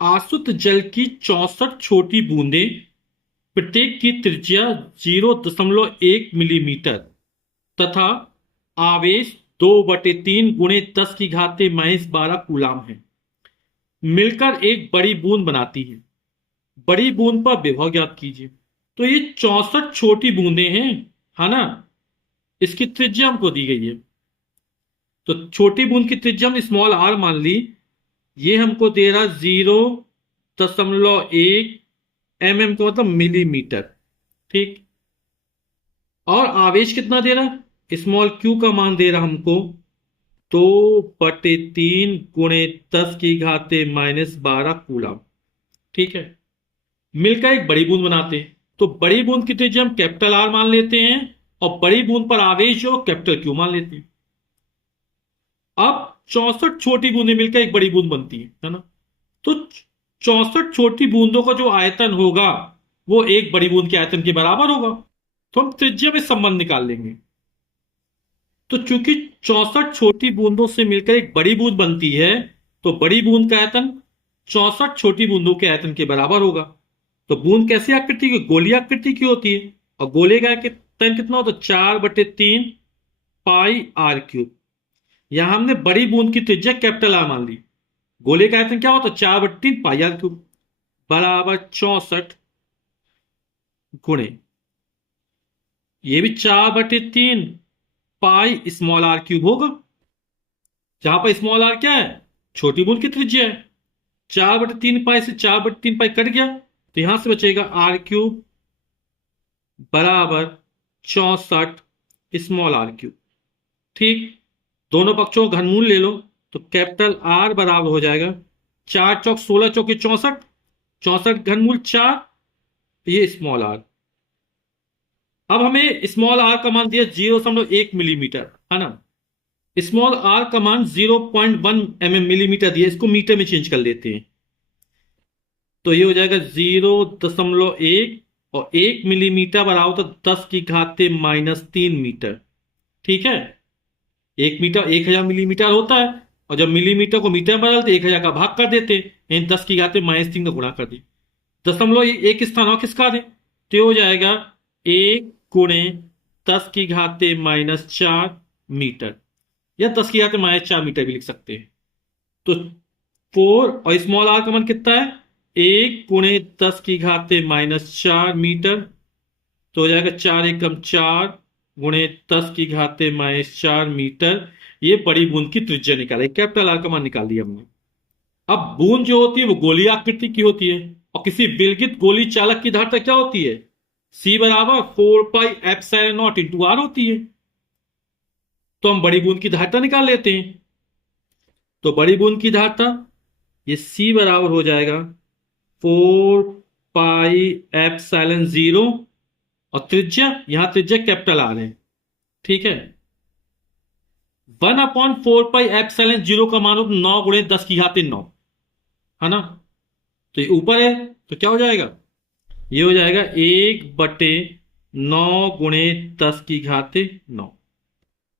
आसुत जल की 64 छोटी बूंदें, प्रत्येक की त्रिज्या 0.1 मिलीमीटर तथा आवेश 2/3 × 10⁻⁻12 कूलाम है, मिलकर एक बड़ी बूंद बनाती है। बड़ी बूंद पर विभव ज्ञात कीजिए। तो ये 64 छोटी बूंदें हैं, है ना। इसकी त्रिज्या हमको दी गई है। तो छोटी बूंद की त्रिज्या हम स्मॉल आर मान ली। ये हमको दे रहा 0.1 का मतलब मिलीमीटर। ठीक। और आवेश कितना दे रहा, स्मॉल क्यू का मान दे रहा हमको 2/3 × 10⁻⁻12 कूलम। ठीक है। मिलकर एक बड़ी बूंद बनाते हैं। तो बड़ी बूंद की त्रिज्या हम कैपिटल आर मान लेते हैं, और बड़ी बूंद पर आवेश जो कैपिटल क्यू मान लेते हैं। अब 64 छोटी बूंदें मिलकर एक बड़ी बूंद बनती है ना। तो 64 छोटी बूंदों का जो आयतन होगा वो एक बड़ी बूंद के आयतन के बराबर होगा। तो हम त्रिज्या में संबंध निकाल लेंगे। तो चूंकि 64 छोटी बूंदों से मिलकर एक बड़ी बूंद बनती है, तो बड़ी बूंद का आयतन 64 छोटी बूंदों के आयतन के बराबर होगा। तो बूंद कैसी आकृति की, गोलीय आकृति की होती है। और गोले का आयतन कितना होता है, 4/3 पाई r क्यूब। यहां हमने बड़ी बूंद की त्रिज्या कैपिटल आर मान ली। गोले का आयतन क्या होता है, 4/3 पाई r क्यूब बराबर 64 गुणे, ये भी 4/3 पाई स्मॉल r क्यूब होगा। जहां पर स्मॉल आर क्या है, छोटी बूंद की त्रिज्या है। 4/3 पाई से 4/3 पाई कट गया, तो यहां से बचेगा r क्यूब बराबर 64 स्मॉल r क्यूब। ठीक। दोनों पक्षों का घनमूल ले लो, तो कैपिटल आर बराबर हो जाएगा 4 × 16 = 64, 64 घनमूल 4, ये स्मॉल आर। अब हमें स्मॉल आर का मान दिया 0.1 मिलीमीटर, है ना। स्मॉल आर का मान 0.1 मिलीमीटर दिया, इसको मीटर में चेंज कर लेते हैं। तो ये हो जाएगा 0.1, और 1 मिलीमीटर बराबर तो 10⁻³ - 3 मीटर। ठीक है। 1 मीटर 1000 मिलीमीटर होता है, और जब मिलीमीटर को मीटर में बदलते 1000 का भाग कर देते, यानी 10⁻³ - 3 का गुणा कर दी। दशमलव एक स्थान और किसका दें, तो ये हो जाएगा 1 × 10⁻⁻4 मीटर, या 10⁻⁻4 मीटर भी लिख सकते हैं। तो 4, और स्मॉल आर का मान कितना है, 1 × 10⁻⁻4 मीटर। तो हो जाएगा 4 × 4 × 10⁻⁻4 मीटर। ये बड़ी बूंद की त्रिज्या निकाली, कैपिटल आर का मान निकाल दिया हमने। अब बूंद जो होती है वो गोलीय आकृति की होती है, और किसी विलगित गोली चालक की धारिता क्या होती है, C बराबर 4πε0 × r होती है। तो हम बड़ी बूंद की धारिता निकाल लेते हैं। तो बड़ी बूंद की धारिता, ये C बराबर हो जाएगा 4πε0, और त्रिज्या, यहां त्रिज्या कैपिटल आर है। ठीक है। 1/4πε0 का मान हो 9 × 10⁻⁹, है ना। तो ये ऊपर है, तो क्या हो जाएगा, ये हो जाएगा 1/9 × 10⁻⁹।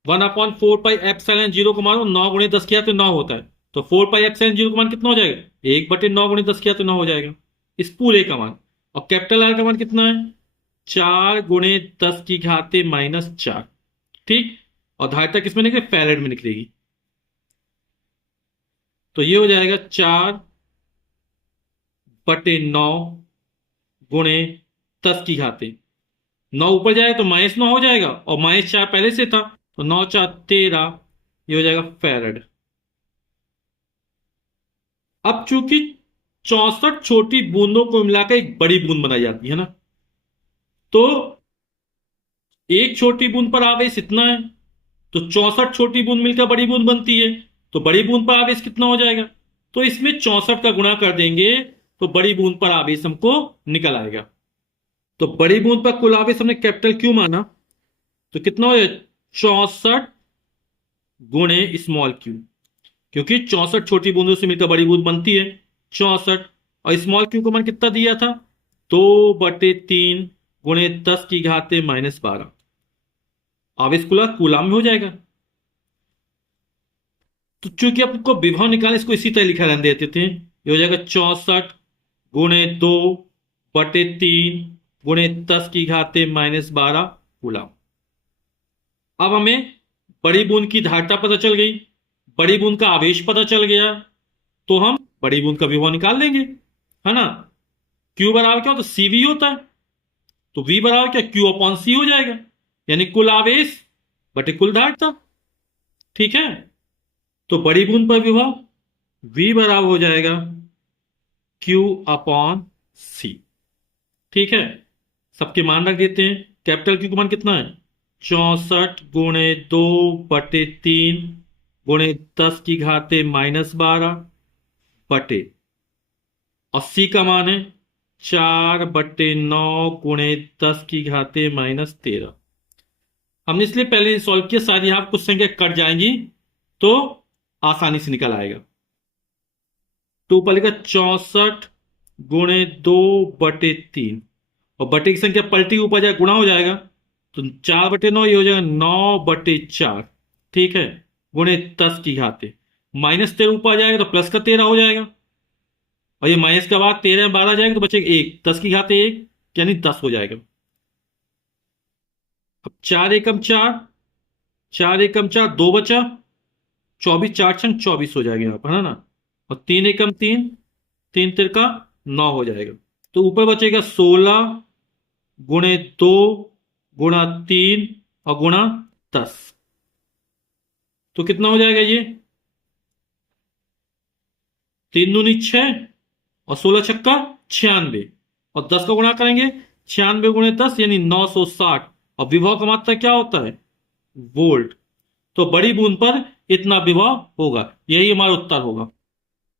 1/4πε0 का मान 9 × 10⁻⁹ होता है। तो 4πε0 का मान कितना हो जाएगा, 1/9 × 10⁻⁹ हो जाएगा, इस पूरे का मान। और कैपिटल आर का मान कितना है, 4 × 10⁻⁻4। ठीक। और धारिता किसमें निकलेगी, फैरेड में निकलेगी। तो ये हो जाएगा 4/9 × 10⁻⁹। 9 ऊपर जाए तो -9 हो जाएगा, और -4 पहले से था, तो 9×4 = 13, ये हो जाएगा फैरेड। अब चूंकि 64 छोटी बूंदों को मिलाकर एक बड़ी बूंद बनाई जाती है ना, तो एक छोटी बूंद पर आवेश इतना है, तो 64 छोटी बूंद मिलकर बड़ी बूंद बनती है। तो बड़ी बूंद पर आवेश कितना हो जाएगा, तो इसमें 64 का गुणा कर देंगे, तो बड़ी बूंद पर आवेश हमको निकल आएगा। तो बड़ी बूंद पर कुल आवेश हमने कैपिटल क्यू माना, तो कितना हो जाएगा, 64 गुणे स्मॉल क्यू, क्योंकि 64 छोटी बूंदों से मिलकर बड़ी बूंद बनती है 64। और स्मॉल क्यू का मान कितना दिया था, 2/3 × 10⁻⁻12। आवेश कुल कूलाम में हो जाएगा। तो चूंकि आपको विभव निकालने, इसको इसी तरह लिखा रहने देते थे, ये हो जाएगा 64 गुणे 2/3 गुणे 10⁻⁻12 कूलम। अब हमें बड़ी बूंद की धारिता पता चल गई, बड़ी बूंद का आवेश पता चल गया, तो हम बड़ी बूंद का विभव निकाल लेंगे, है ना। Q बराबर क्या होता है, CV होता है, तो V बराबर क्या, Q/C हो जाएगा, यानी कुल आवेश बटे कुल धारिता। ठीक है, तो बड़ी बूंद पर विभव V बराबर हो जाएगा Q/C। ठीक है, सबके मान रख देते हैं। कैपिटल Q का मान कितना है, 64 गुणे 2/3 गुणे 10⁻⁻12 बटे, और C का मान है 4/9 गुणे 10⁻⁻13। हमने इसलिए पहले सॉल्व किया, सारी यहाँ कुछ संख्या कट जाएंगी तो आसानी से निकल आएगा। तो ऊपर लिखा 64 गुणे 2/3, और बटे की संख्या पलटी ऊपर जाए गुणा हो जाएगा, तो 4/9 ये हो जाएगा 9/4। ठीक है, गुणे 10⁻, -13 ऊपर आ जाएगा तो प्लस का 13 हो जाएगा, और ये माइनस के बाद 13 में 12 जाएगा तो बचेगा 1, 10⁻1 यानी 10 हो जाएगा। अब 4 एकम 4, 4 एकम 4, 2 बचा, 24, 4 छंग 24 हो जाएगा यहाँ पर, है ना। और 3 एकम 3, 3 तिरका 9 हो जाएगा, तो ऊपर बचेगा 16 गुणे 2 गुणा 3 और गुणा 10। तो कितना हो जाएगा ये, 3 दूनी 6 और 16 छक्का 96, और 10 का गुणा करेंगे, 96 गुणे 10 यानी 960। और विभव का मात्रा क्या होता है, वोल्ट। तो बड़ी बूंद पर इतना विभव होगा, यही हमारा उत्तर होगा।